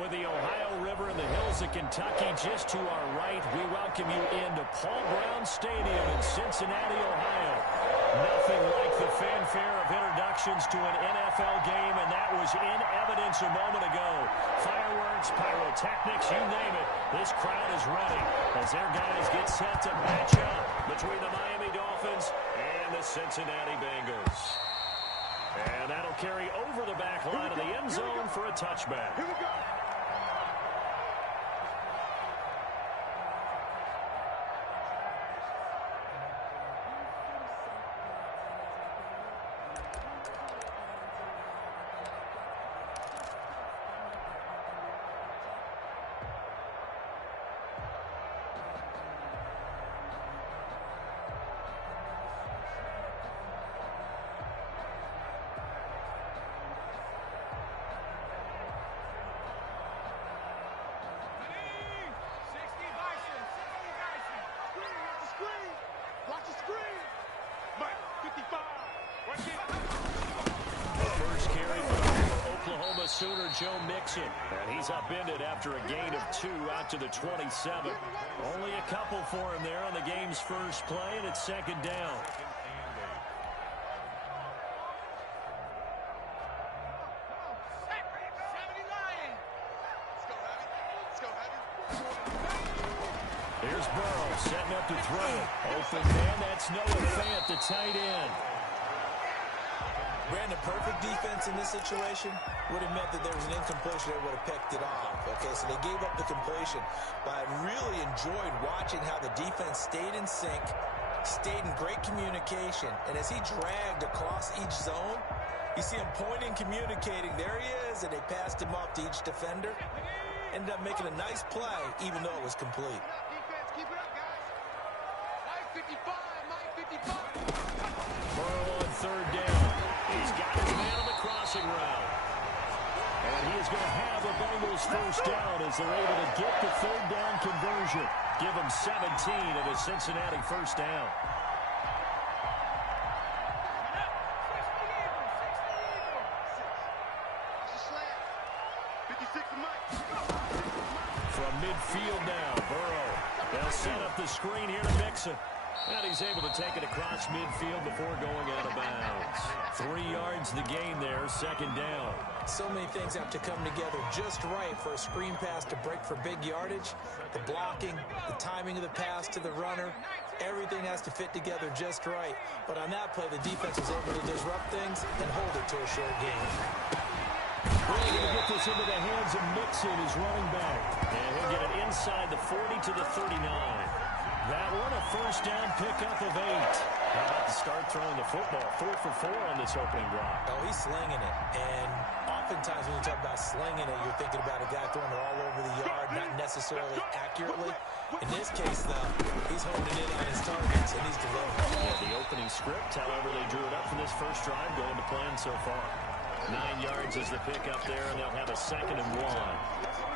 With the Ohio River and the hills of Kentucky just to our right, we welcome you into Paul Brown Stadium in Cincinnati, Ohio. Nothing like the fanfare of introductions to an NFL game, and that was in evidence a moment ago. Fireworks, pyrotechnics, you name it. This crowd is ready as their guys get set to match up between the Miami Dolphins and the Cincinnati Bengals. And that'll carry over the back line of the end zone for a touchback. Here we go. Sooner Joe Mixon, and he's upended after a gain of 2 out to the 27. Only a couple for him there on the game's first play, and it's second down. Here's Burrow setting up to throw. Open man, that's Noah Fant, the tight end. Brandon, perfect defense in this situation would have meant that there was an incompletion that would have picked it off. Okay, so they gave up the completion. But I really enjoyed watching how the defense stayed in sync, stayed in great communication. And as he dragged across each zone, you see him pointing, communicating. There he is, and they passed him off to each defender. Ended up making a nice play, even though it was complete. Keep it up, guys. Mike 55, Mike 55. Burrow on third down. He's got his man on the crossing route. And he is going to have the Bengals first down as they're able to get the third down conversion. Give them 17 and a Cincinnati first down. From midfield now, Burrow. They'll set up the screen here to Mixon. And he's able to take it across midfield before going out of bounds. 3 yards the gain there, second down. So many things have to come together just right for a screen pass to break for big yardage. The blocking, the timing of the pass to the runner, everything has to fit together just right. But on that play, the defense was able to disrupt things and hold it to a short gain. We're going to get this into the hands of Mixon, his running back. And he'll get it inside the 40 to the 39. That one, a first down pickup of 8. How about to start throwing the football? 4 for 4 on this opening drive. Oh, he's slinging it. And oftentimes when you talk about slinging it, you're thinking about a guy throwing it all over the yard, not necessarily accurately. In this case, though, he's holding in on his targets, and he's delivering. Yeah, the opening script, however, they drew it up for this first drive, going to plan so far. 9 yards is the pickup there, and they'll have a 2nd and 1.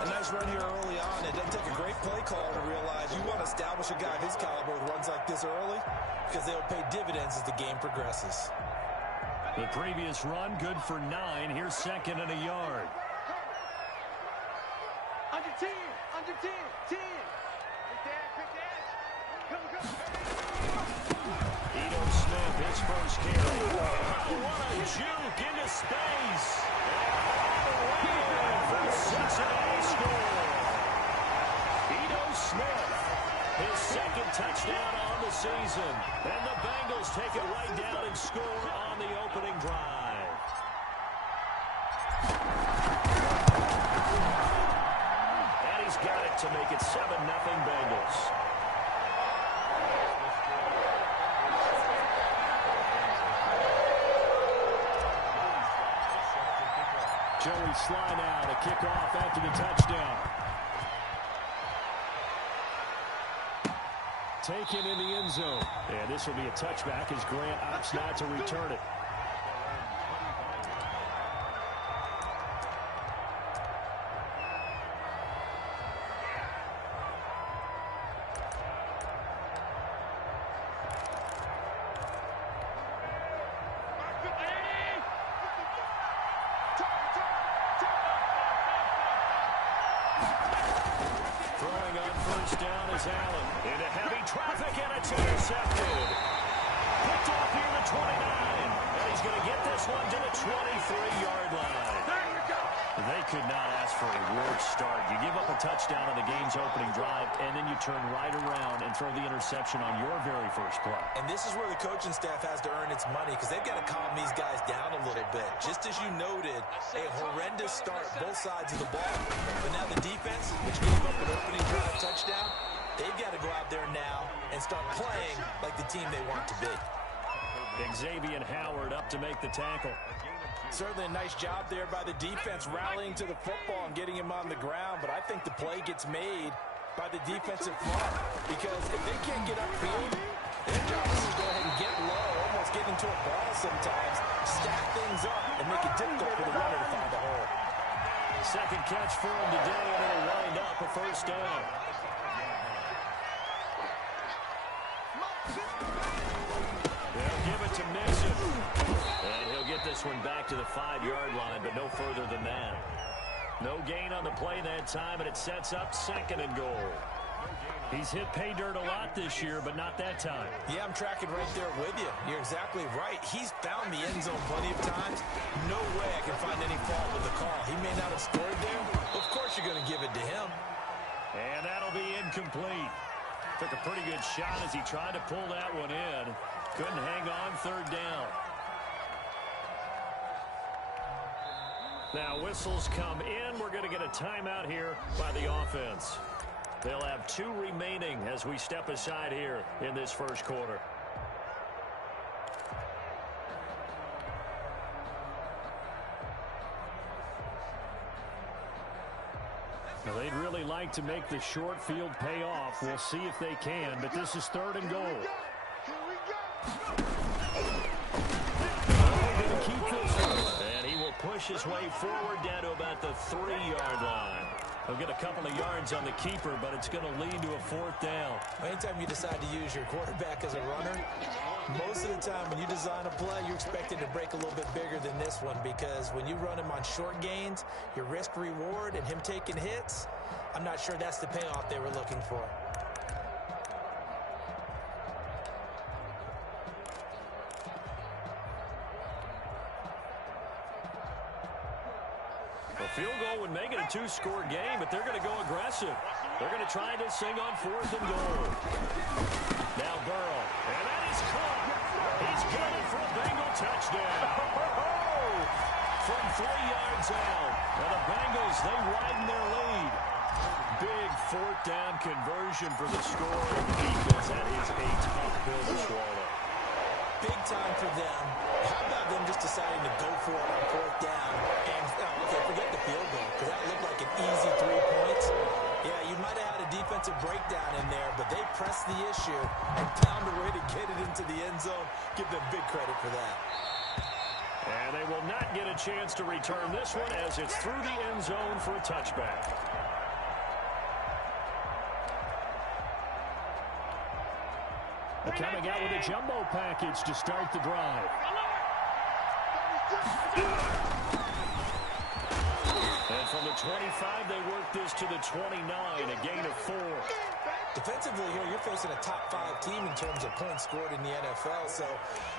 A nice run here early on. It doesn't take a great play call to realize you want to establish a guy of his caliber with runs like this early because they'll pay dividends as the game progresses. The previous run, good for 9. Here's 2nd and a yard. Under 10, under 10, 10. Quick dash. Come. Ito Smith, his first carry. Oh, what a juke into space. For Cincinnati score. Ito Smith, his 2nd touchdown on the season. And the Bengals take it right down and score on the opening drive. And he's got it to make it 7-0 Bengals. Joey Sly now to kick off after the touchdown. Taken in the end zone. And this will be a touchback as Grant opts not to return it. Into heavy traffic, and it's intercepted. Picked off here at 29. And he's going to get this one to the 23-yard line. There you go. They could not ask for a worse start. You give up a touchdown on the game's opening drive, and then you turn right around and throw the interception on your very first play. And this is where the coaching staff has to earn its money because they've got to calm these guys down a little bit. Just as you noted, a horrendous start, both sides of the ball. But now the defense, which gave up an opening drive touchdown, they've got to go out there now and start playing like the team they want to be. Xavier Howard up to make the tackle. Certainly a nice job there by the defense rallying to the football and getting him on the ground, but I think the play gets made by the defensive front because if they can't get upfield, their job is to go ahead and get low, almost get into a ball sometimes, stack things up, and make it difficult for the runner to find a hole. Second catch for him today, and it'll wind up a first down. They'll give it to Mixon. And he'll get this one back to the 5-yard line, but no further than that. No gain on the play that time, and it sets up second and goal. He's hit pay dirt a lot this year, but not that time. Yeah, I'm tracking right there with you. You're exactly right. He's found the end zone plenty of times. No way I can find any fault with the call. He may not have scored there. Of course you're going to give it to him. And that'll be incomplete. Took a pretty good shot as he tried to pull that one in. Couldn't hang on third down. Now whistles come in. We're going to get a timeout here by the offense. They'll have 2 remaining as we step aside here in this first quarter. Now, they'd really like to make the short field pay off. We'll see if they can, but this is third and goal. Here we go. They're going to keep this one. And he will push his way forward down to about the 3-yard line. He'll get a couple of yards on the keeper, but it's going to lead to a fourth down. Anytime you decide to use your quarterback as a runner, most of the time when you design a play, you're expected to break a little bit bigger than this one because when you run him on short gains, your risk-reward and him taking hits, I'm not sure that's the payoff they were looking for. A field goal would make it a 2-score game, but they're going to go aggressive. They're going to try this thing on 4th and goal. Now Burrow, and that is caught. He's got it for a Bengal touchdown. From 3 yards out. Now the Bengals, they widen their lead. Big 4th down conversion for the score. Defense, that is a tough pill to swallow. Big time for them. How about them just deciding to go for it on 4th down? And, okay, forget the field goal, because that looked like an easy 3 points. Yeah, you might have had a defensive breakdown in there, but they pressed the issue and found a way to get it into the end zone. Give them big credit for that. And they will not get a chance to return this one as it's through the end zone for a touchback. Coming out with a jumbo package to start the drive. And from the 25, they work this to the 29, a gain of 4. Defensively here, you're facing a top 5 team in terms of points scored in the NFL. So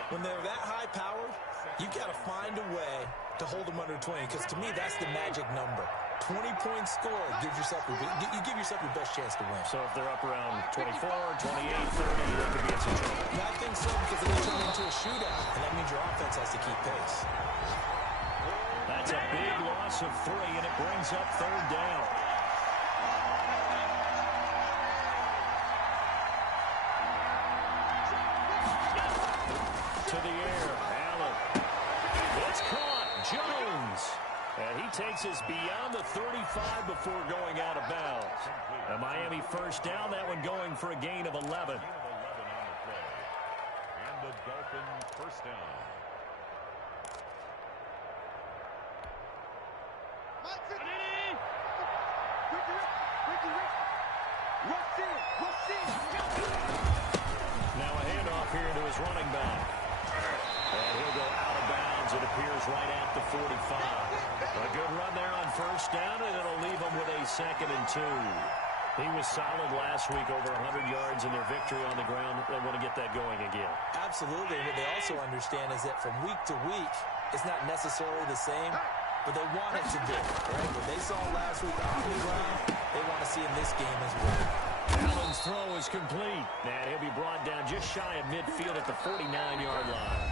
when they're that high-powered, you got to find a way to hold them under 20, because to me, that's the magic number. 20 points scored, you give yourself your best chance to win. So if they're up around 24, 28, 30, they could be in some trouble. I think so, because it will turn into a shootout, and that means your offense has to keep pace. That's a big loss of 3, and it brings up 3rd down. To the air, Allen. It's caught, Jones. And he takes us beyond the 35 before going out of bounds. A Miami first down, that one going for a gain of 11. And the Dolphins first down. Now a handoff here to his running back. And he'll go out of bounds. It appears right at the 45. A good run there on first down, and it'll leave him with a 2nd and 2. He was solid last week, over 100 yards in their victory on the ground. They want to get that going again. Absolutely. What they also understand is that from week to week, it's not necessarily the same, but they want it to be. Right? What they saw last week on the ground, they want to see in this game as well. Allen's throw is complete, and he'll be brought down just shy of midfield at the 49-yard line.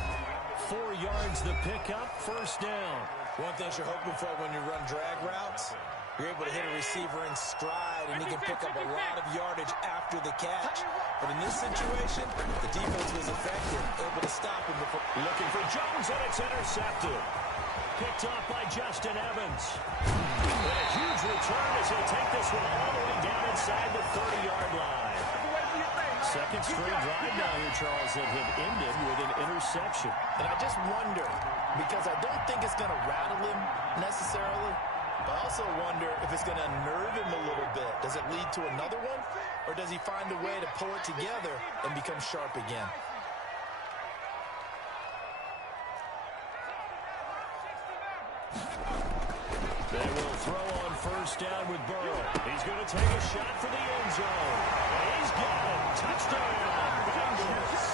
4 yards the pickup, first down. One thing you're hoping for when you run drag routes, you're able to hit a receiver in stride, and he can pick up a lot of yardage after the catch. But in this situation, the defense was effective, able to stop him before. Looking for Jones, and it's intercepted. Picked off by Justin Evans. And a huge return as he'll take this one all the way down inside the 30-yard line. Second straight drive now here, Charles, that have ended with an interception. And I just wonder, because I don't think it's going to rattle him necessarily, but I also wonder if it's going to unnerve him a little bit. Does it lead to another one? Or does he find a way to pull it together and become sharp again? They will throw on first down with Burrow. He's going to take a shot for the end zone. He's got it. Touchdown, Bengals.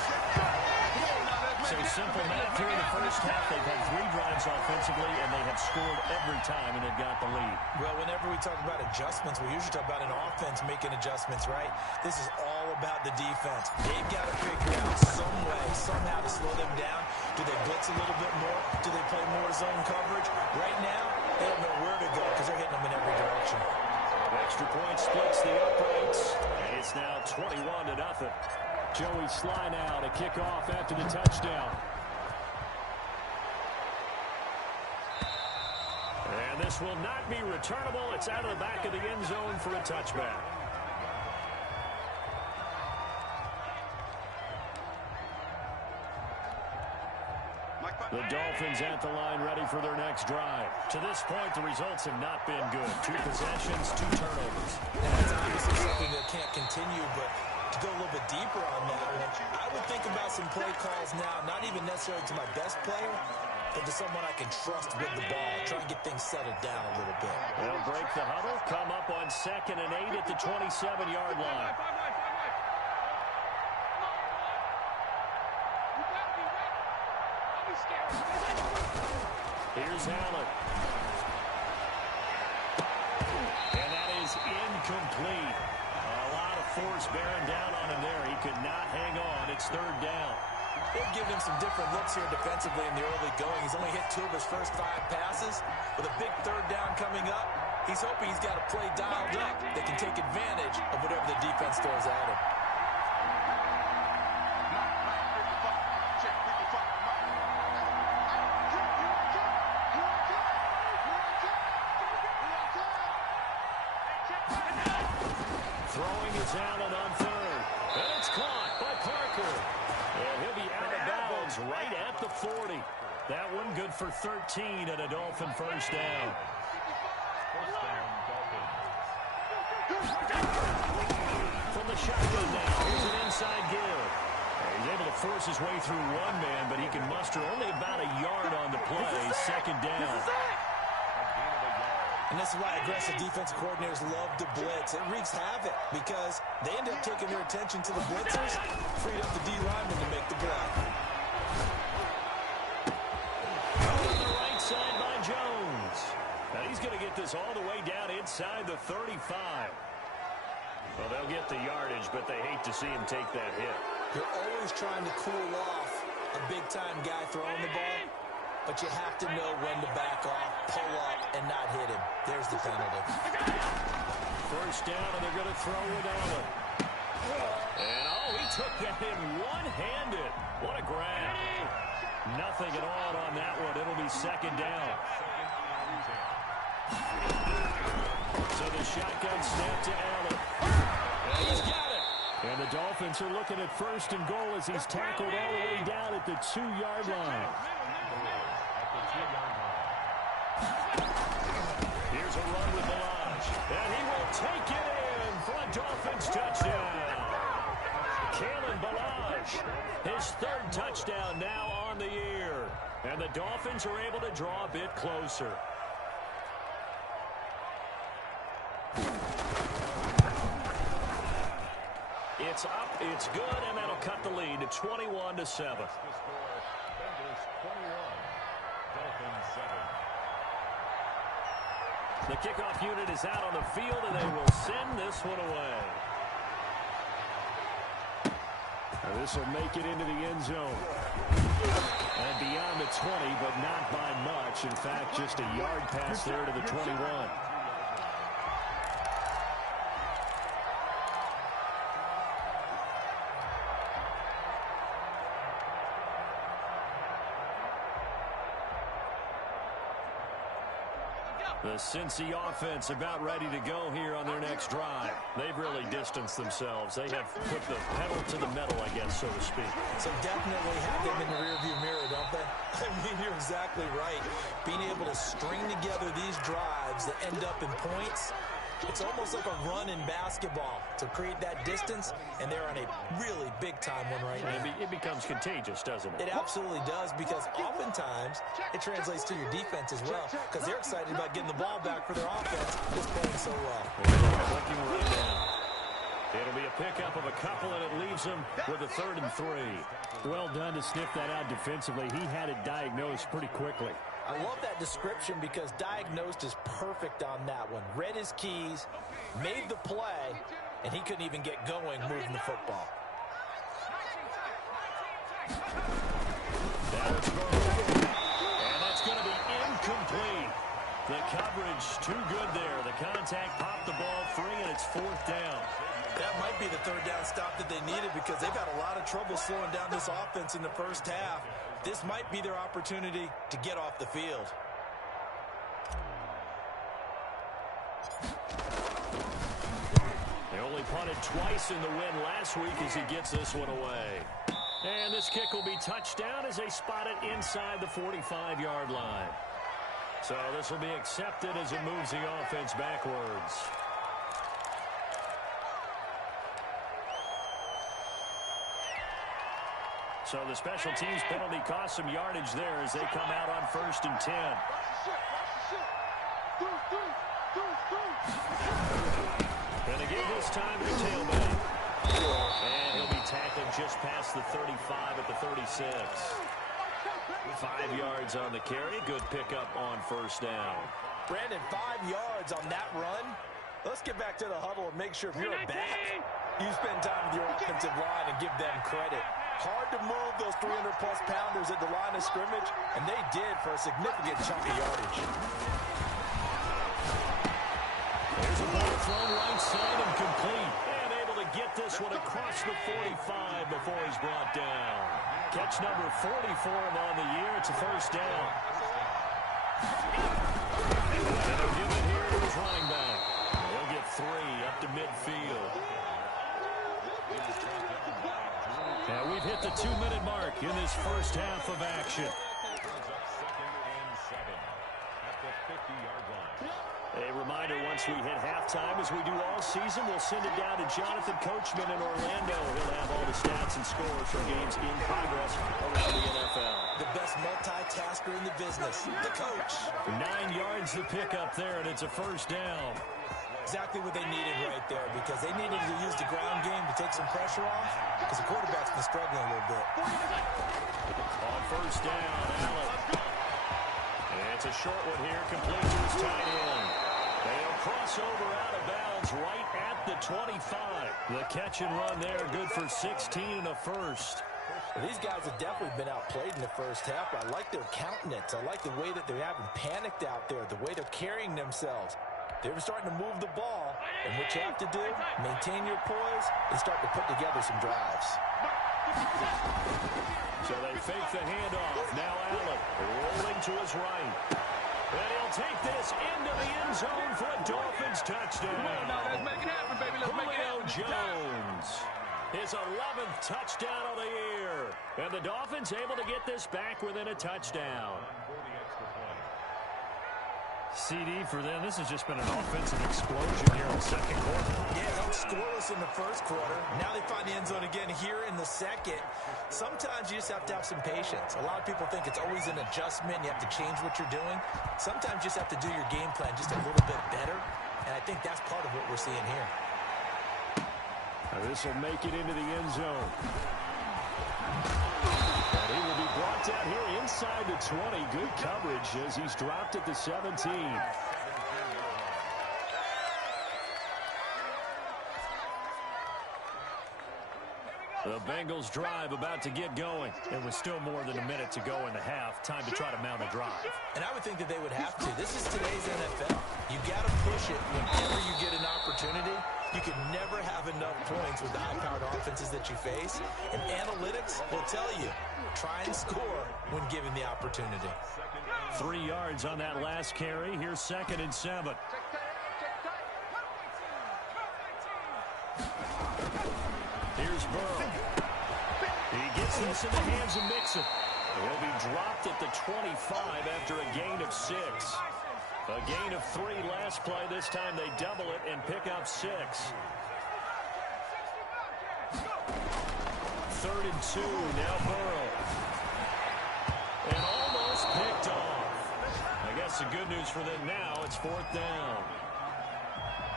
So simple math here in the first half. They've had 3 drives offensively, and they have scored every time, and they've got the lead. Well, whenever we talk about adjustments, we usually talk about an offense making adjustments, right? This is all about the defense. They've got to figure out some way, somehow to slow them down. Do they blitz a little bit more? Do they play more zone coverage? Right now, they don't know where to go because they're hitting them in every direction. Extra point splits the uprights, and it's now 21-0. Joey Sly now to kick off after the touchdown. And this will not be returnable. It's out of the back of the end zone for a touchback. The Dolphins at the line ready for their next drive. To this point, the results have not been good. 2 possessions, 2 turnovers. And it's obviously something that can't continue, but to go a little bit deeper on that one, I would think about some play calls now, not even necessarily to my best player, but to someone I can trust with the ball. Try and get things settled down a little bit. They'll break the huddle, come up on 2nd and 8 at the 27-yard line. Here's Allen. And that is incomplete. A lot of force bearing down on him there. He could not hang on. It's 3rd down. They've given him some different looks here defensively in the early going. He's only hit 2 of his first 5 passes. With a big 3rd down coming up, he's hoping he's got a play dialed up that can take advantage of whatever the defense throws at him. Throwing is Allen on 3rd. And it's caught by Parker. And he'll be out of bounds right at the 40. That one good for 13 and a Dolphin first down. From the shotgun now, here's an inside give. He's able to force his way through 1 man, but he can muster only about a yard on the play. 2nd down. And this is why aggressive defensive coordinators love to blitz. It wreaks havoc because they end up taking their attention to the blitzers, freed up the D lineman to make the block. On the right side by Jones. Now he's going to get this all the way down inside the 35. Well, they'll get the yardage, but they hate to see him take that hit. You're always trying to cool off a big-time guy throwing the ball, but you have to know when to back off, pull up, and not hit him. There's the penalty. First down, and they're going to throw with Allen. And, oh, he took that in one-handed. What a grab. Nothing at all on that one. It'll be 2nd down. So the shotgun snap to Allen. And he's got it. And the Dolphins are looking at 1st and goal as he's tackled all the way down at the 2-yard line. Here's a run with Balaj. And he will take it in for a Dolphins touchdown. Kalen Balaj, his 3rd touchdown now on the year. And the Dolphins are able to draw a bit closer. It's up, it's good, and that'll cut the lead to 21-7. The score, Bengals 21, Dolphins 7. The kickoff unit is out on the field, and they will send this one away. This will make it into the end zone. And beyond the 20, but not by much. In fact, just a yard pass there to the 21. The Cincy offense about ready to go here on their next drive. They've really distanced themselves. They have put the pedal to the metal, I guess, so to speak. So definitely have them in the rearview mirror, don't they? I mean, you're exactly right. Being able to string together these drives that end up in points, it's almost like a run in basketball to create that distance, and they're on a really big-time one right now. It becomes contagious, doesn't it? It absolutely does, because oftentimes it translates to your defense as well, because they're excited about getting the ball back for their offense just playing so well. Looking right now. It'll be a pickup of a couple, and it leaves them with a 3rd and 3. Well done to sniff that out defensively. He had it diagnosed pretty quickly. I love that description because diagnosed is perfect on that one. Read his keys, made the play, and he couldn't even get going moving the football. Now it's going, and that's going to be incomplete. The coverage too good there. The contact popped the ball free, and it's 4th down. That might be the 3rd down stop that they needed because they've had a lot of trouble slowing down this offense in the first half. This might be their opportunity to get off the field. They only punted twice in the win last week as he gets this one away. And this kick will be touchdown as they spot it inside the 45-yard line. So this will be accepted as it moves the offense backwards. So the special teams penalty cost some yardage there as they come out on 1st and 10. Gonna give this time to the tailback. And he'll be tackled just past the 35 at the 36. 5 yards on the carry. Good pickup on 1st down. Brandon, 5 yards on that run. Let's get back to the huddle and make sure if you're a back, you spend time with your offensive line and give them credit. Hard to move those 300-plus pounders at the line of scrimmage, and they did for a significant chunk of yardage. There's a ball thrown right side and complete. And able to get this one across the 45 before he's brought down. Catch number 40 for him on the year. It's a 1st down. And they'll give it here to his running back. He'll get 3 up to midfield. Now we've hit the 2-minute mark in this first half of action. A reminder, once we hit halftime, as we do all season, we'll send it down to Jonathan Coachman in Orlando. He'll have all the stats and scores from games in progress around the NFL. The best multitasker in the business, the coach. 9 yards to pick up there, and it's a 1st down. Exactly what they needed right there, because they needed to use the ground game to take some pressure off, because the quarterback's been struggling a little bit. On 1st down, Allen. And it's a short one here, complete to his tight end. They'll cross over out of bounds right at the 25. The catch and run there, good for 16 and a 1st. Well, these guys have definitely been outplayed in the first half. I like their countenance. I like the way that they haven't panicked out there, the way they're carrying themselves. They're starting to move the ball, and what you have to do, maintain your poise and start to put together some drives. So they fake the handoff. Now Allen rolling to his right. And he'll take this into the end zone for a Dolphins touchdown. Let's make it happen, baby. Let's make it Julio happen. Jones. His 11th touchdown of the year. And the Dolphins able to get this back within a touchdown. CD for them, this has just been an offensive explosion here in the second quarter. Yeah, held scoreless in the first quarter. Now they find the end zone again here in the second. Sometimes you just have to have some patience. A lot of people think it's always an adjustment. You have to change what you're doing. Sometimes you just have to do your game plan just a little bit better. And I think that's part of what we're seeing here. This will make it into the end zone. And he will be brought down here inside the 20. Good coverage as he's dropped at the 17. The Bengals drive about to get going. It was still more than a minute to go in the half. Time to try to mount a drive. And I would think that they would have to. This is today's NFL. You got to push it whenever you get an opportunity. You can never have enough points with the high-powered offenses that you face. And analytics will tell you, try and score when given the opportunity. 3 yards on that last carry. Here's 2nd and 7. Here's Burrow. He gets this in the hands of Mixon. He'll be dropped at the 25 after a gain of 6. A gain of 3 last play. This time they double it and pick up 6. 3rd and 2. Now Burrow. And almost picked off. I guess the good news for them now, it's 4th down.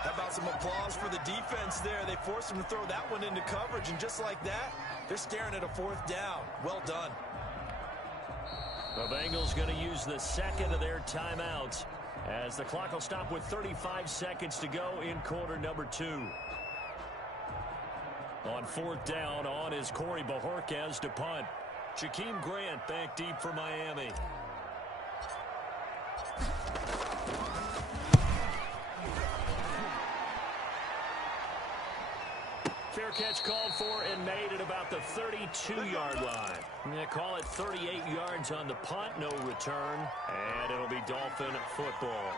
How about some applause for the defense there? They forced him to throw that one into coverage, and just like that, they're staring at a 4th down. Well done. The Bengals going to use the 2nd of their timeouts as the clock will stop with 35 seconds to go in quarter number 2. On 4th down, on is Corey Bojorquez to punt. Jakeem Grant back deep for Miami. Fair catch called for and made at about the 32-yard line. Yeah, call it 38 yards on the punt, no return, and it'll be Dolphin football.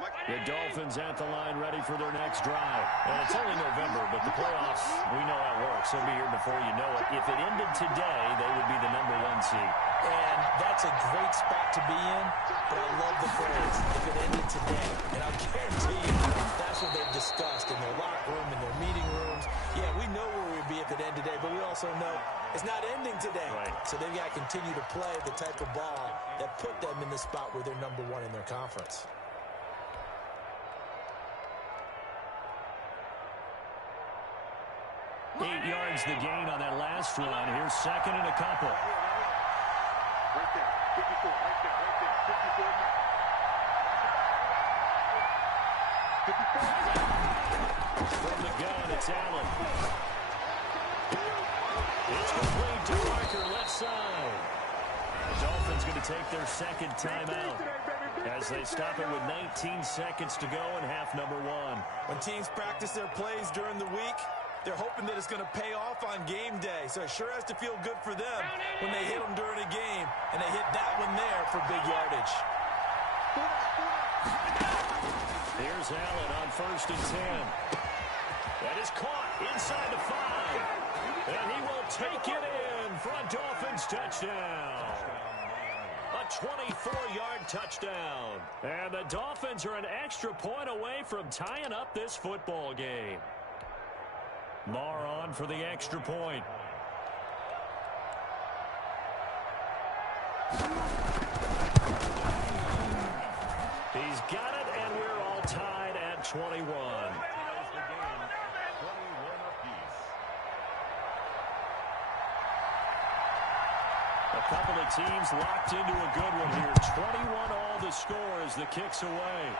The Dolphins at the line ready for their next drive. And it's only November, but the playoffs, we know how it works. They'll be here before you know it. If it ended today, they would be the number 1 seed. And that's a great spot to be in, but I love the phrase, if it ended today. And I'll guarantee you, that's what they've discussed in their locker room, in their meeting rooms. Yeah, we know where we'd be if it ended today, but we also know it's not ending today. Right. So they've got to continue to play the type of ball that put them in the spot where they're number 1 in their conference. Eight yards the gain on that last run. Here's 2nd and a couple. Right there. 54. Right there. Right there. 54. 54. From the gun, it's Allen. It's complete to Parker, left side. The Dolphins going to take their 2nd timeout as they stop it with 19 seconds to go in half number 1. When teams practice their plays during the week, they're hoping that it's going to pay off on game day. So it sure has to feel good for them when they hit them during a game. And they hit that one there for big yardage. Here's Allen on 1st and 10. That is caught inside the 5. And he will take it in for a Dolphins touchdown. A 24-yard touchdown. And the Dolphins are an extra point away from tying up this football game. Marr on for the extra point. He's got it, and we're all tied at 21. A couple of teams locked into a good one here. 21 all the score as the kick's away.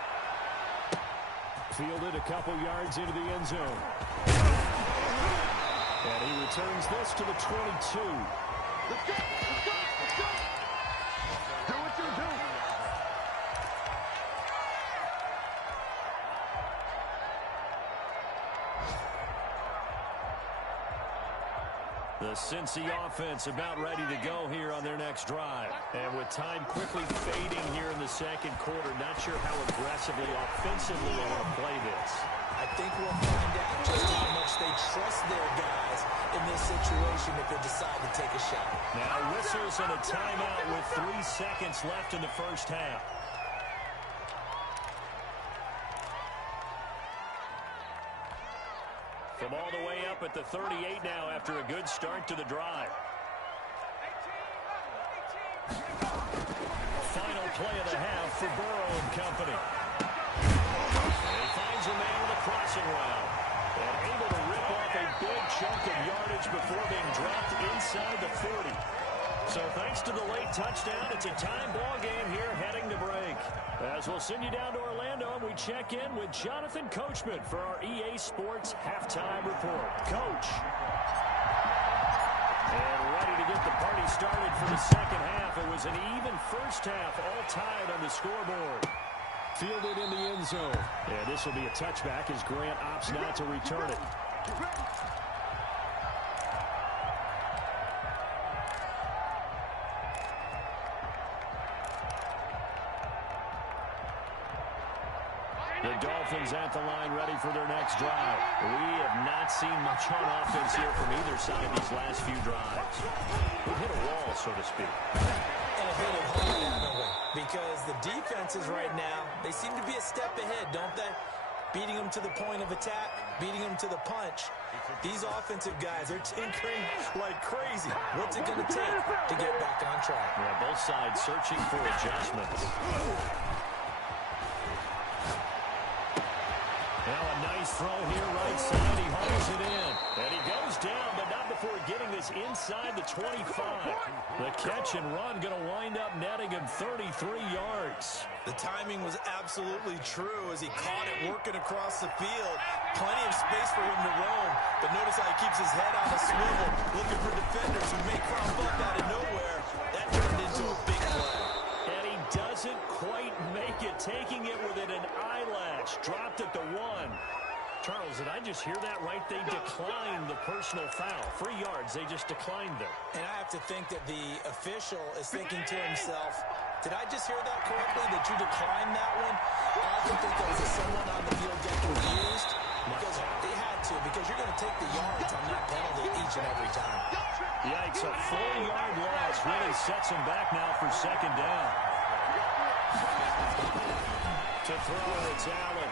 Fielded a couple yards into the end zone. And he returns this to the 22. Let's go. Let's go. Let's go. Do what you do. The Cincy offense about ready to go here on their next drive. And with time quickly fading here in the 2nd quarter, not sure how aggressively, offensively they want to play this. I think we'll find out just how much they trust their guys in this situation if they decide to take a shot. Now whistles and a timeout with 3 seconds left in the first half. From all the way up at the 38 now after a good start to the drive. Final play of the half for Burrow and company. And he finds a man with a crossing route. And able to rip off a big chunk of yardage before being dropped inside the 40. So thanks to the late touchdown, it's a time ball game here heading to break. As we'll send you down to Orlando, and we check in with Jonathan Coachman for our EA Sports Halftime Report. Coach. And ready to get the party started for the second half. It was an even first half, all tied on the scoreboard. Fielded in the end zone. And this will be a touchback as Grant opts not to return it. The Dolphins at the line ready for their next drive. We have not seen much on offense here from either side these last few drives. We've hit a wall, so to speak. And hit it hard, haven't we? Because the defenses right now, they seem to be a step ahead, don't they? Beating them to the point of attack, beating them to the punch. These offensive guys are tinkering like crazy. What's it going to take to get back on track? Yeah, both sides searching for adjustments. Now a nice throw here right side. He holds it in. And he goes down, but not before getting this inside the 25. The catch and run going to wind up netting him 33 yards. The timing was absolutely true as he caught it working across the field. Plenty of space for him to roam. But notice how he keeps his head on a swivel, looking for defenders who may crop up out of nowhere. That turned into a big play. And he doesn't quite make it, taking it within an eyelash. Dropped at the 1. Charles, did I just hear that right? They declined the personal foul. 3 yards, they just declined them. And I have to think that the official is thinking to himself, did I just hear that correctly, that you declined that one? I have to think that was someone on the field get confused, because they had to, because you're going to take the yards on that penalty each and every time. Yikes, a 4-yard loss really sets him back now for second down. To throw, it's Allen.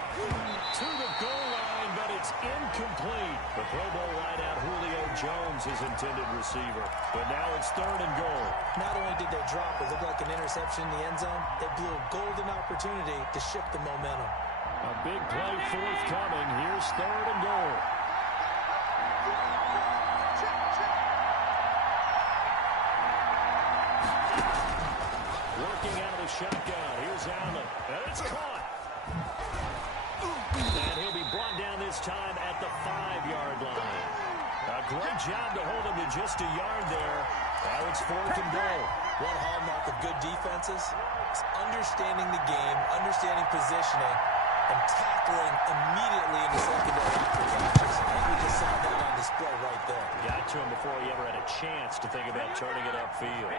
To the goal line, but it's incomplete. The Pro Bowl wideout Julio Jones, his intended receiver. But now it's 3rd and goal. Not only did they drop it looked like an interception in the end zone, they blew a golden opportunity to shift the momentum. A big play forthcoming. Here's 3rd and goal. Working out of the shotgun. Here's Allen. And it's caught. And he'll be brought down this time at the 5-yard line. A great job to hold him to just a yard there. Now it's 4th and goal. One hallmark of good defenses is understanding the game, understanding positioning, and tackling immediately in the secondary after catches. I think we just saw that on display right there. Got to him before he ever had a chance to think about turning it upfield.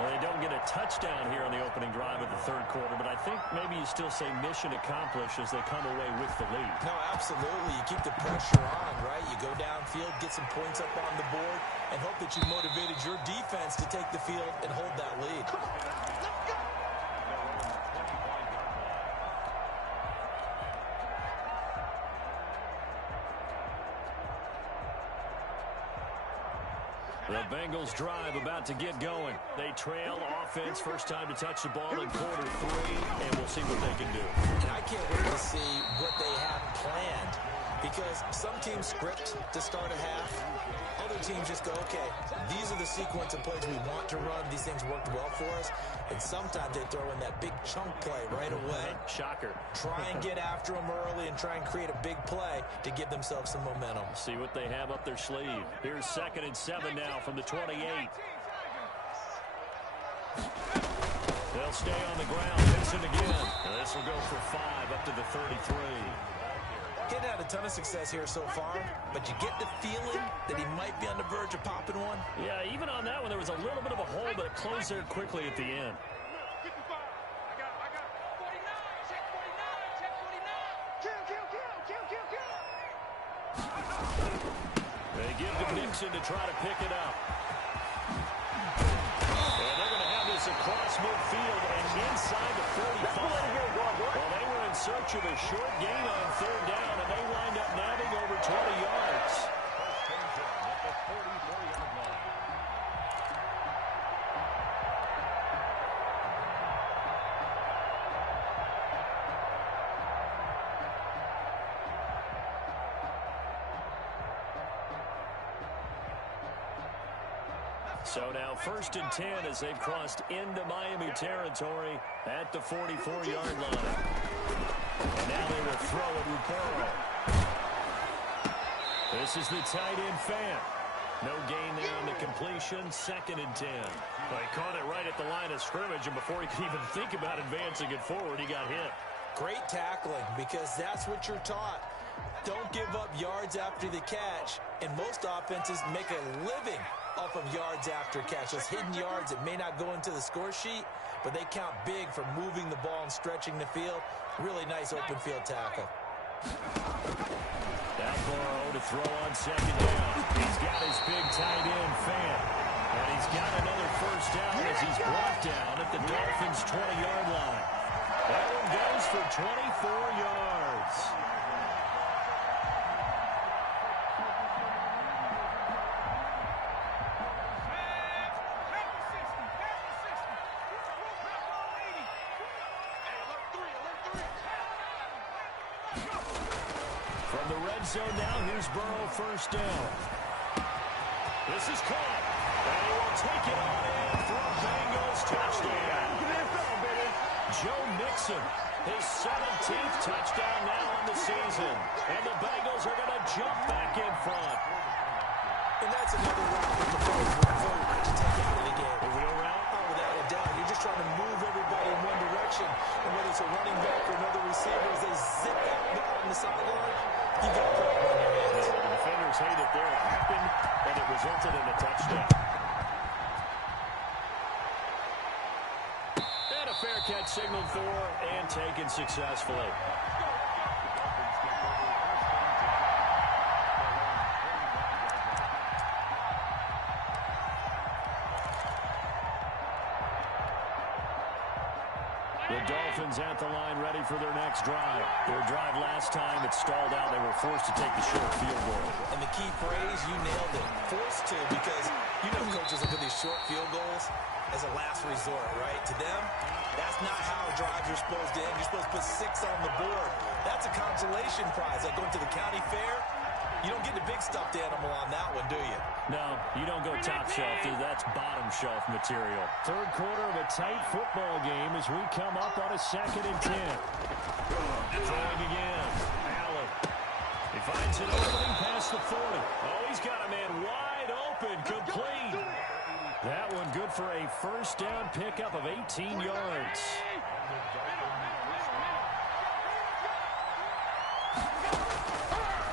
Well, they don't get a touchdown here on the opening drive of the 3rd quarter, but I think maybe you still say mission accomplished as they come away with the lead. No, absolutely. You keep the pressure on, right? You go downfield, get some points up on the board, and hope that you motivated your defense to take the field and hold that lead. The Bengals drive about to get going. They trail offense, first time to touch the ball in quarter 3, and we'll see what they can do. And I can't wait to see what they have planned, because some teams script to start a half. Other teams just go, okay, these are the sequence of plays we want to run. These things worked well for us. And sometimes they throw in that big chunk play right away. Shocker. Try and get after them early and try and create a big play to give themselves some momentum. See what they have up their sleeve. Here's 2nd and 7 now from the 28. They'll stay on the ground. Vincent again. And this will go for 5 up to the 33. Getting had a ton of success here so far, but you get the feeling that he might be on the verge of popping one. Yeah, even on that one, there was a little bit of a hole, but it closed there quickly at the end. They give to Nixon to try to pick it up. And they're going to have this across midfield and inside the 45. Well, they were in search of a short gain on 3rd down, and they wind up nabbing over 20 yards. So now 1st and 10 as they've crossed into Miami territory at the 44-yard line. And now they will throw it with Burrow. This is the tight end Fan. No gain there on the completion. 2nd and 10. Well, he caught it right at the line of scrimmage, and before he could even think about advancing it forward, he got hit. Great tackling, because that's what you're taught. Don't give up yards after the catch. And most offenses make a living off of yards after catch. Those hidden yards that may not go into the score sheet, but they count big for moving the ball and stretching the field. Really nice open field tackle. Now Burrow to throw on 2nd down. He's got his big tight end Fan. And he's got another 1st down as he's brought down at the Dolphins' 20-yard line. That one goes for 24 yards. From the red zone now, here's Burrow 1st down. This is caught. And he will take it on in for a Bengals touchdown. Joe Mixon, his 17th touchdown now on the season. And the Bengals are going to jump back in front. And that's another route that the players will vote to take out of the game. A wheel route? Oh, without a doubt. You're just trying to move everybody in one direction. And whether it's a running back or another receiver, as they zip that ball on the sideline, you got a problem on your hands. The defenders hate it there. It happened, and it resulted in a touchdown. And a fair catch signaled for and taken successfully. The Dolphins at the line ready for their next drive. Their drive last time, it stalled out. They were forced to take the short field goal. And the key phrase, you nailed it. Forced to, because you know coaches look at these short field goals as a last resort, right? To them, that's not how drives are supposed to end. You're supposed to put 6 on the board. That's a consolation prize. Like going to the county fair, you don't get the big stuffed animal on that one, do you? No, you don't go top shelf, dude. That's bottom shelf material. 3rd quarter of a tight football game as we come up on a 2nd and 10. Throwing again. Allen. He finds an opening past the 40. Oh, he's got a man wide open. Complete. That one good for a 1st down pickup of 18 yards.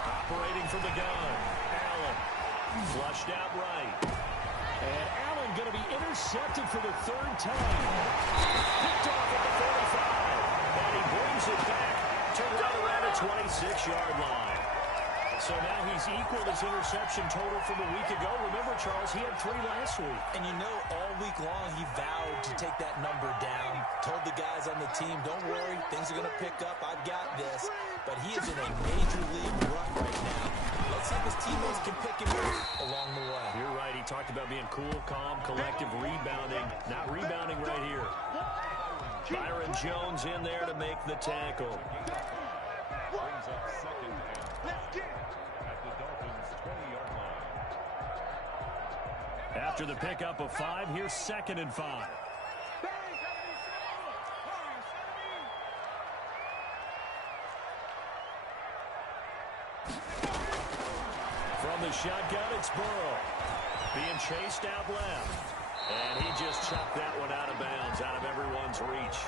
Operating from the gun. Allen. Flushed out right. And Allen going to be intercepted for the 3rd time. Picked off at the 45. And he brings it back to right around the 26-yard line. So now he's equaled his interception total from a week ago. Remember, Charles, he had 3 last week. And you know, all week long he vowed to take that number down. Told the guys on the team, don't worry, things are going to pick up. I've got this. But he is in a major league run right now. Let's see if his teammates can pick him up along the way. You're right. He talked about being cool, calm, collective, rebounding. Not rebounding right here. Byron Jones in there to make the tackle. Brings up 2nd down at the Dolphins' 20-yard line. After the pickup of 5, here's 2nd and 5. From the shotgun, it's Burrow. Being chased out left. And he just chucked that one out of bounds, out of everyone's reach.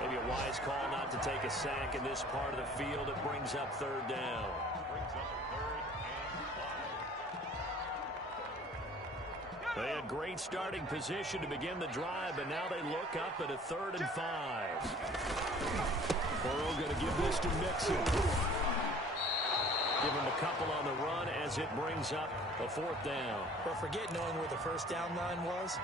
Maybe a wise call not to take a sack in this part of the field. It brings up 3rd down. Brings up 3rd and 5. They had great starting position to begin the drive, but now they look up at a 3rd and 5. Burrow going to give this to Mixon. Give him a couple on the run as it brings up a 4th down. But forget knowing where the 1st down line was.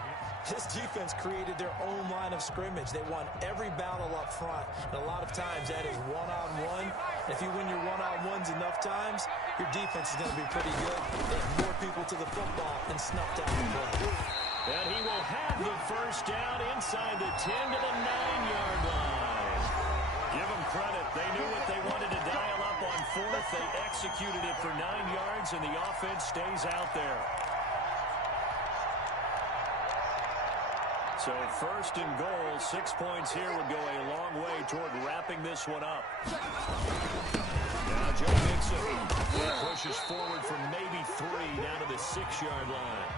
This defense created their own line of scrimmage. They won every battle up front. And a lot of times that is one-on-one. If you win your one-on-ones enough times, your defense is going to be pretty good. They have more people to the football and snuffed out the play. And he will have the 1st down inside the 10 to the 9-yard line. Give them credit. They knew what they wanted to dial up on 4th. They executed it for 9 yards, and the offense stays out there. So first and goal, 6 points here would go a long way toward wrapping this one up. Now Joe Mixon pushes forward from maybe 3 down to the 6-yard line.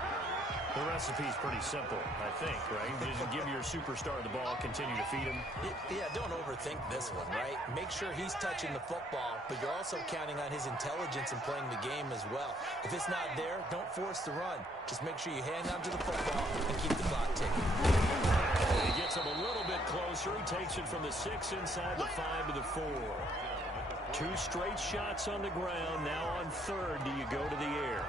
The recipe's pretty simple, I think, right? You just give your superstar the ball, continue to feed him. Yeah, don't overthink this one, right? Make sure he's touching the football, but you're also counting on his intelligence in playing the game as well. If it's not there, don't force the run. Just make sure you hang on to the football and keep the clock ticking. He gets him a little bit closer. He takes it from the 6 inside the 5 to the 4. 2 straight shots on the ground. Now on third, do you go to the air?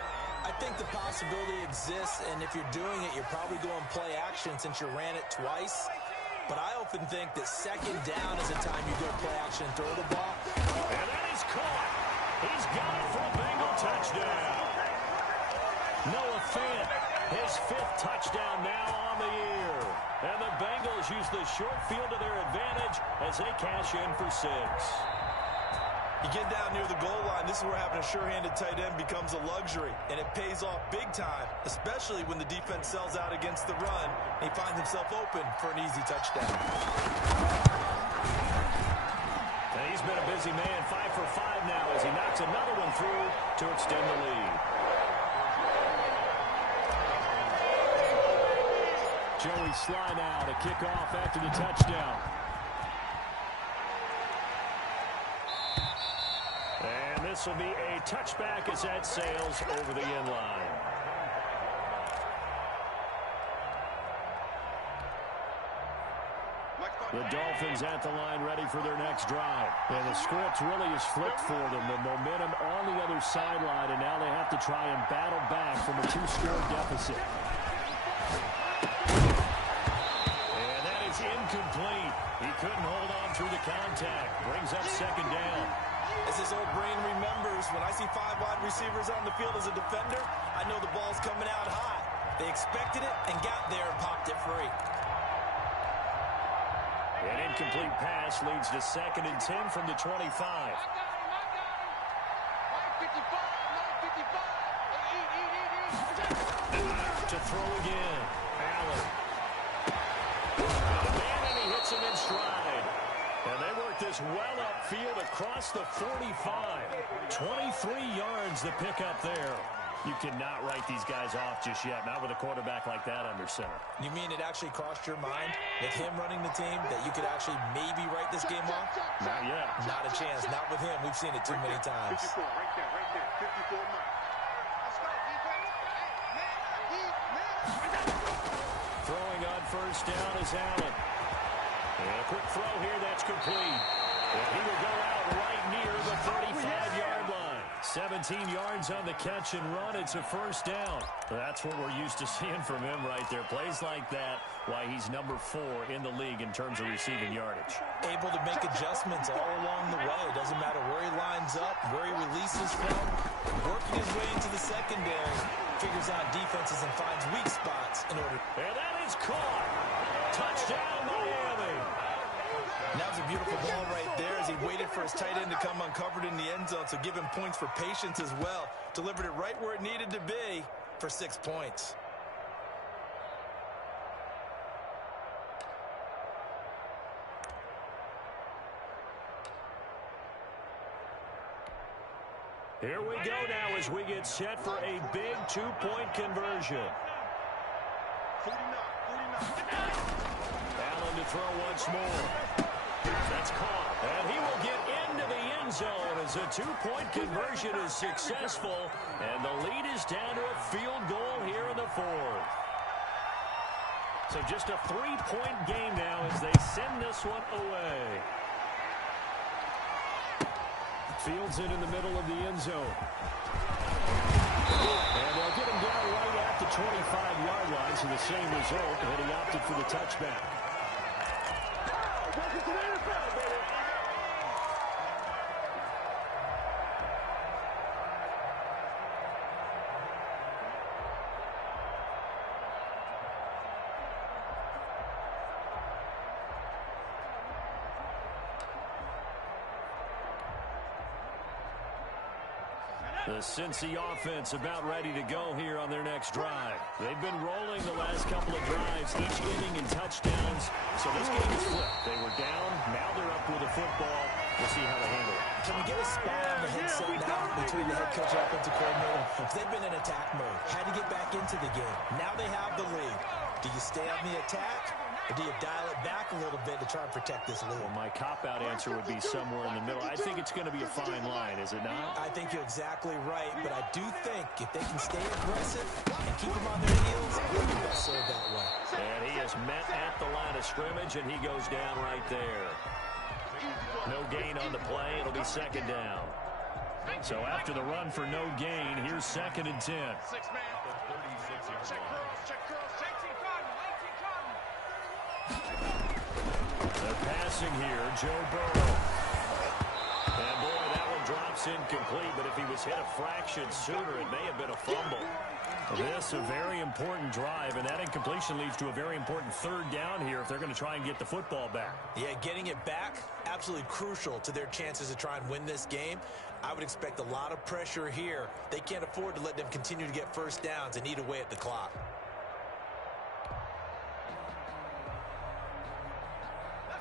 I think the possibility exists, and if you're doing it, you're probably going play action since you ran it twice. But I often think that second down is the time you go play action and throw the ball. And that is caught. He's got it for a Bengal touchdown. Noah Fant, his 5th touchdown now on the year. And the Bengals use the short field to their advantage as they cash in for 6. You get down near the goal line, this is where having a sure-handed tight end becomes a luxury, and it pays off big time, especially when the defense sells out against the run, and he finds himself open for an easy touchdown. And he's been a busy man, 5 for 5 now as he knocks another one through to extend the lead. Joey Sly now to kick off after the touchdown. And this will be a touchback as that sails over the end line. The Dolphins at the line ready for their next drive. And the script really is flipped for them. The momentum on the other sideline, and now they have to try and battle back from a 2-score deficit. And that is incomplete. He couldn't hold on through the contact. Brings up second down. As his old brain remembers, when I see 5 wide receivers on the field as a defender, I know the ball's coming out high. They expected it and got there and popped it free. An incomplete pass leads to 2nd and 10 from the 25. To throw again. Allen. Man, and he hits him in stride. And they work this well upfield across the 45. 23 yards the pickup there. You cannot write these guys off just yet, not with a quarterback like that under center. You mean it actually crossed your mind with him running the team that you could actually maybe write this game off? Not yet. Not a chance. Not with him. We've seen it too many times. 54, right there, 54 mark. Let's go, defense. Throwing on first down is Allen. And a quick throw here, that's complete. And he will go out right near the 35-yard line. 17 yards on the catch and run. It's a first down. That's what we're used to seeing from him right there. Plays like that, why he's number 4 in the league in terms of receiving yardage. Able to make adjustments all along the way. Doesn't matter where he lines up, where he releases from. Working his way into the secondary. Figures out defenses and finds weak spots in order. And that is caught. Touchdown, Miami. And that was a beautiful ball right there as he waited for his tight end to come uncovered in the end zone, so give him points for patience as well. Delivered it right where it needed to be for 6 points. Here we go now as we get set for a big 2-point conversion. 49. Allen to throw once more. That's caught. And he will get into the end zone as a 2-point conversion is successful. And the lead is down to a field goal here in the 4th. So just a 3-point game now as they send this one away. Fields it in the middle of the end zone. And they'll get him down right at the 25-yard line, so the same result, and he opted for the touchback. The Cincy offense about ready to go here on their next drive. They've been rolling the last couple of drives, each inning in touchdowns. So this game is flipped. They were down. Now they're up with the football. We'll see how they handle it. Can we get a spy on the headset now between the head coach and offensive coordinator? They've been in attack mode. Had to get back into the game. Now they have the lead. Do you stay on the attack, or do you dial it back a little bit to try and protect this lead? Well, my cop-out answer would be somewhere in the middle. I think it's going to be a fine line, is it not? I think you're exactly right, but I do think if they can stay aggressive and keep them on their heels, they'll be best served that way. And he is met at the line of scrimmage, and he goes down right there. No gain on the play. It'll be second down. So after the run for no gain, here's 2nd and 10. They're passing here. Joe Burrow. And boy, that one drops incomplete, but if he was hit a fraction sooner, it may have been a fumble. This a very important drive, and that incompletion leads to a very important 3rd down here if they're going to try and get the football back. Yeah, getting it back, absolutely crucial to their chances to try and win this game. I would expect a lot of pressure here. They can't afford to let them continue to get first downs and eat away at the clock.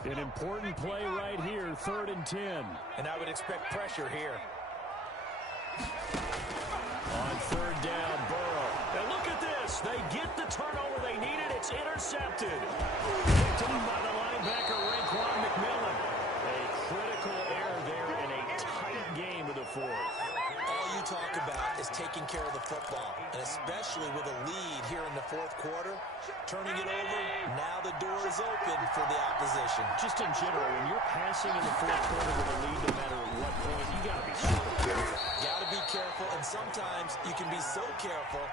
An important play right here, 3rd and 10. And I would expect pressure here. On 3rd down, Burrow. And look at this. They get the turnover they needed. It's intercepted. Picked in by the linebacker, Raekwon McMillan. A critical error there in a tight game of the 4th. All you talk about is taking care of the football, and especially with a lead here in the 4th quarter. Turning it over, now the door is open for the opposition. Just in general, when you're passing in the 4th quarter with a lead, no matter at what point, you got to be super careful. Got to be careful, and sometimes you can be so careful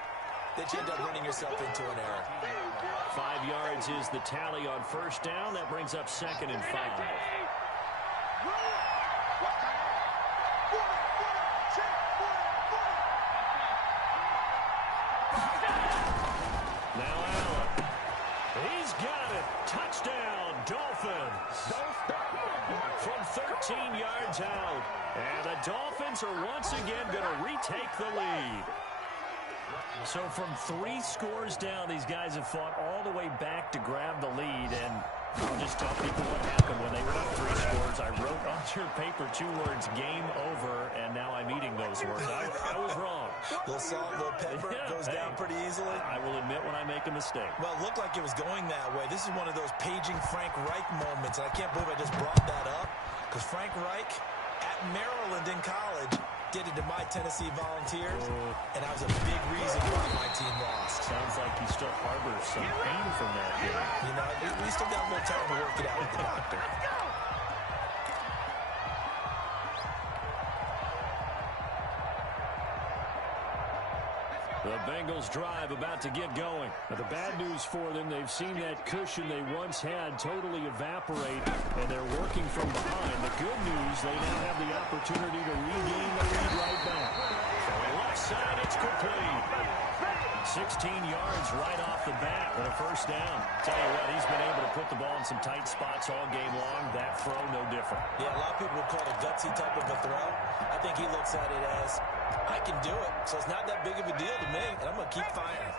that you end up running yourself into an error. 5 yards is the tally on 1st down. That brings up 2nd and 5. Now Allen. He's got it. Touchdown, Dolphins. From 13 yards out. And the Dolphins are once again going to retake the lead. So from 3 scores down, these guys have fought all the way back to grab the lead. And I'll just tell people what happened when they were up 3 scores. I wrote on your paper 2 words, game over, and now I'm eating those words. I was wrong. Little salt, little pepper, goes down pretty easily. I will admit when I make a mistake. Well, it looked like it was going that way. This is one of those paging Frank Reich moments, and I can't believe I just brought that up, because Frank Reich at Maryland in college did it to my Tennessee Volunteers, and that was a big reason why my team lost. Sounds like you still harbor some pain from that game. You know, we still got a little time to work it out with the doctor. The Bengals drive about to get going. But the bad news for them, they've seen that cushion they once had totally evaporate, and they're working from behind. The good news, they now have the opportunity to regain the lead right back. From the left side, it's complete. 16 yards right off the bat with a 1st down. Tell you what, he's been able to put the ball in some tight spots all game long. That throw, no different. Yeah, a lot of people would call it a gutsy type of a throw. I think he looks at it as, I can do it, so it's not that big of a deal to me, and I'm going to keep firing.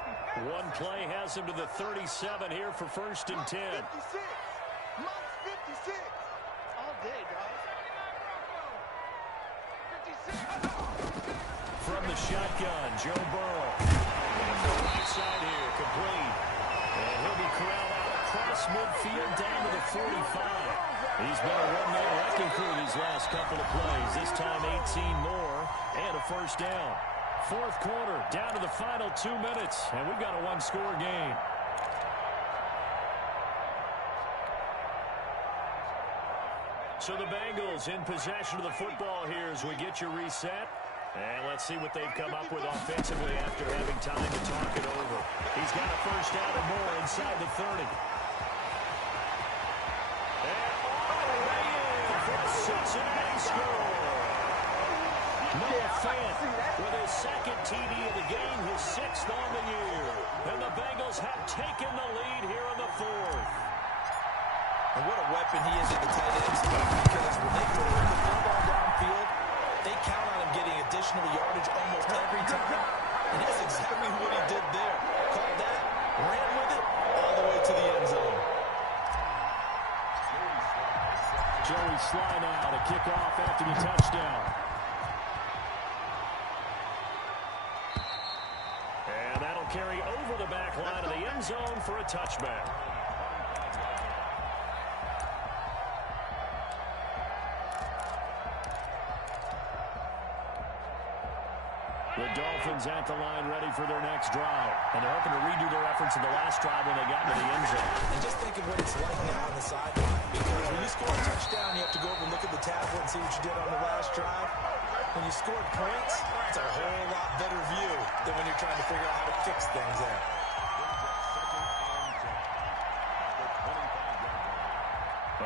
One play has him to the 37 here for 1st and 10. 56. Monk's 56. All day, dog. 56. From the shotgun, Joe Burrow. And the right side here, complete. And he'll be corralled out across midfield down to the 45. He's been a one-man wrecking crew these last couple of plays. This time 18 more and a 1st down. 4th quarter, down to the final 2 minutes, and we've got a 1-score game. So the Bengals in possession of the football here as we get your reset. And let's see what they've come up with offensively after having time to talk it over. He's got a 1st down and more inside the 30. And all the way in for the Cincinnati score. Noah Fant with his 2nd TD of the game, his 6th on the year. And the Bengals have taken the lead here in the 4th. And what a weapon he is at the tight end spot, because when they put the football downfield, they count on him getting additional yardage almost every time. And that's exactly what he did there. Caught that, ran with it, all the way to the end zone. Joey Sly now to kick off after the touchdown. And that'll carry over the back line of the end zone for a touchback. The Dolphins at the line ready for their next drive. And they're hoping to redo their efforts in the last drive when they got into the end zone. And just think of what it's like now on the sideline. Because when you score a touchdown, you have to go over and look at the tablet and see what you did on the last drive. When you scored points, it's a whole lot better view than when you're trying to figure out how to fix things there.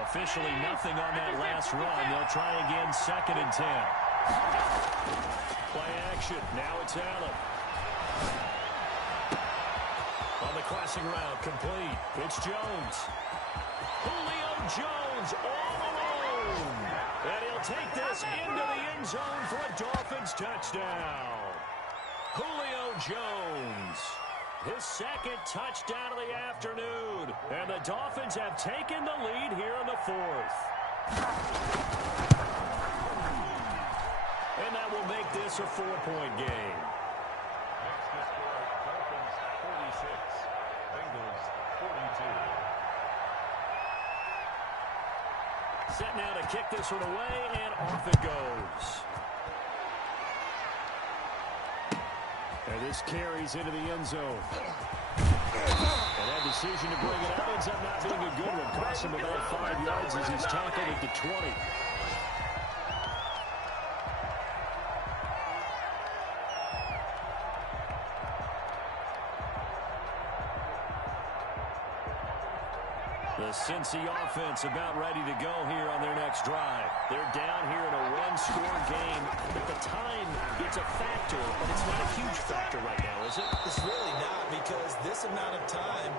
Officially nothing on that last run. They'll try again, 2nd and 10. Play action. Now it's Allen. On the crossing route, complete. It's Jones. Julio Jones all alone. And he'll take this into the end zone for a Dolphins touchdown. Julio Jones. His 2nd touchdown of the afternoon. And the Dolphins have taken the lead here in the 4th. And that will make this a 4-point game. Next to score, Dolphins 46, Bengals 42. Set now to kick this one away, and off it goes. And this carries into the end zone. And that decision to bring it out ends up not being a good one. Cost him about 5 yards as he's tackled at the 20. The Cincy offense about ready to go here on their next drive. They're down here in a one-score game. At the time, it's a factor, but it's not a huge factor right now, is it? It's really not, because this amount of time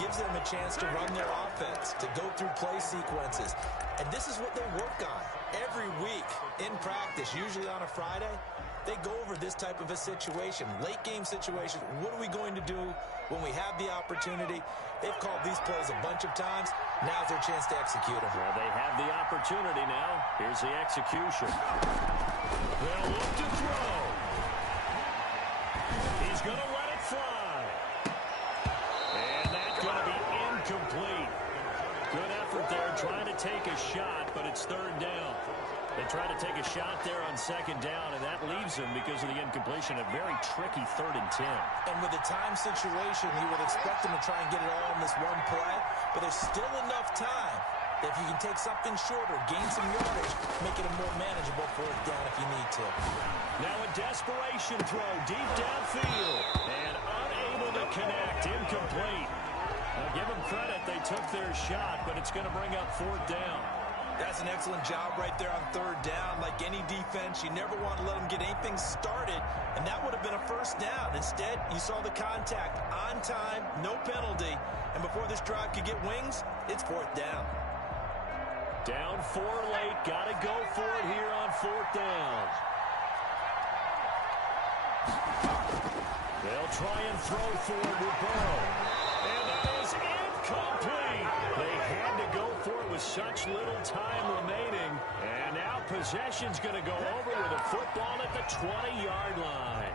gives them a chance to run their offense, to go through play sequences. And this is what they work on every week in practice, usually on a Friday. They go over this type of a situation, late game situation. What are we going to do when we have the opportunity? They've called these plays a bunch of times. Now's their chance to execute them. Well, they have the opportunity now. Here's the execution. They'll look to throw. He's going to let it fly. And that's going to be incomplete. Good effort there trying to take a shot, but it's 3rd down. They try to take a shot there on 2nd down, and that leaves them, because of the incompletion, a very tricky 3rd and 10. And with the time situation, you would expect them to try and get it all in this one play, but there's still enough time that if you can take something shorter, gain some yardage, make it a more manageable 4th down if you need to. Now a desperation throw deep downfield, and unable to connect, incomplete. Now give them credit, they took their shot, but it's going to bring up 4th down. That's an excellent job right there on 3rd down. Like any defense, you never want to let them get anything started, and that would have been a 1st down. Instead, you saw the contact on time, no penalty, and before this drive could get wings, it's 4th down. Down 4 late, got to go for it here on 4th down. They'll try and throw for it with Burrow. And that is incomplete. They had to go for it with such little time remaining. And now possession's going to go over with a football at the 20-yard line.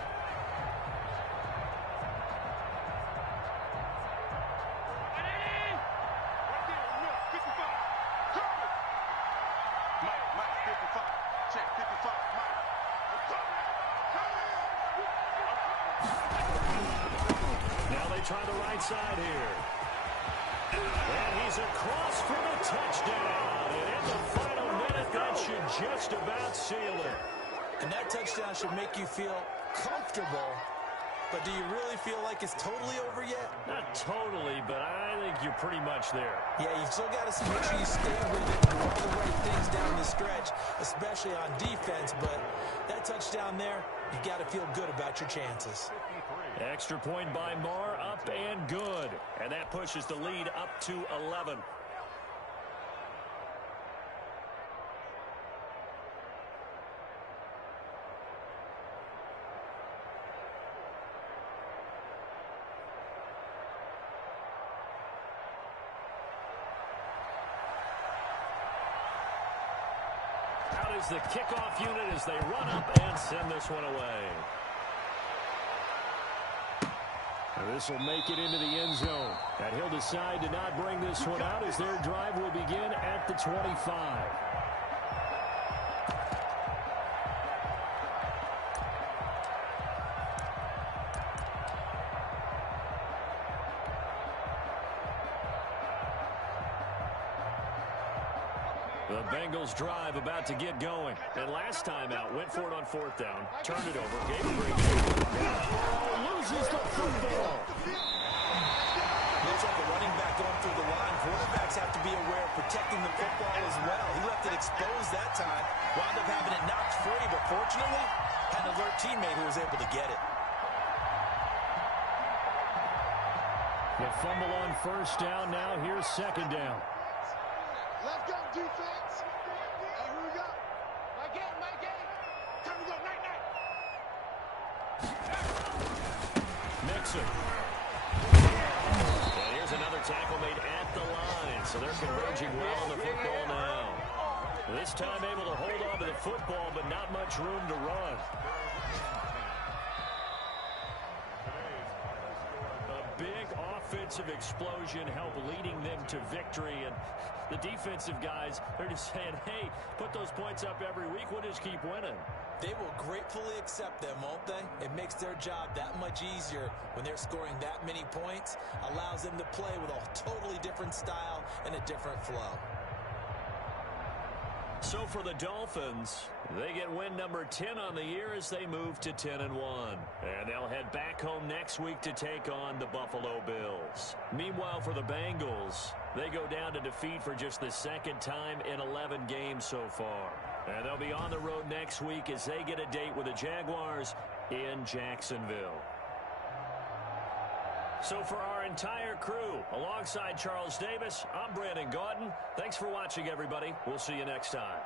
Now they try the right side here. And he's across for the touchdown. And in the final minute, that should just about seal it. And that touchdown should make you feel comfortable. But do you really feel like it's totally over yet? Not totally, but I think you're pretty much there. Yeah, you've still got to make sure you stay with it and do all the right things down the stretch, especially on defense. But that touchdown there, you've got to feel good about your chances. Extra point by Marr, up and good. And that pushes the lead up to 11. is the kickoff unit as they run up and send this one away. This will make it into the end zone. And he'll decide to not bring this one out as their drive will begin at the 25. The Bengals drive about to get going. And last time out, went for it on fourth down, turned it over, gave a break. Loses the football. Looks like a running back going through the line. Quarterbacks have to be aware of protecting the football as well. He left it exposed that time. Wound up having it knocked free, but fortunately, had an alert teammate who was able to get it. The fumble on first down. Now here's second down. Let's go, defense. Hey, here we go. My game. Time to go, night. Mixon. And here's another tackle made at the line. So they're converging well on the football now. This time able to hold on to the football, but not much room to run. A big offensive explosion helped leading them to victory. And the defensive guys, they're just saying, hey, put those points up every week. We'll just keep winning. They will gratefully accept them, won't they? It makes their job that much easier when they're scoring that many points. Allows them to play with a totally different style and a different flow. So for the Dolphins, they get win number 10 on the year as they move to 10-1. And they'll head back home next week to take on the Buffalo Bills. Meanwhile, for the Bengals, they go down to defeat for just the second time in 11 games so far. And they'll be on the road next week as they get a date with the Jaguars in Jacksonville. So for our entire crew, alongside Charles Davis, I'm Brandon Gaudin. Thanks for watching, everybody. We'll see you next time.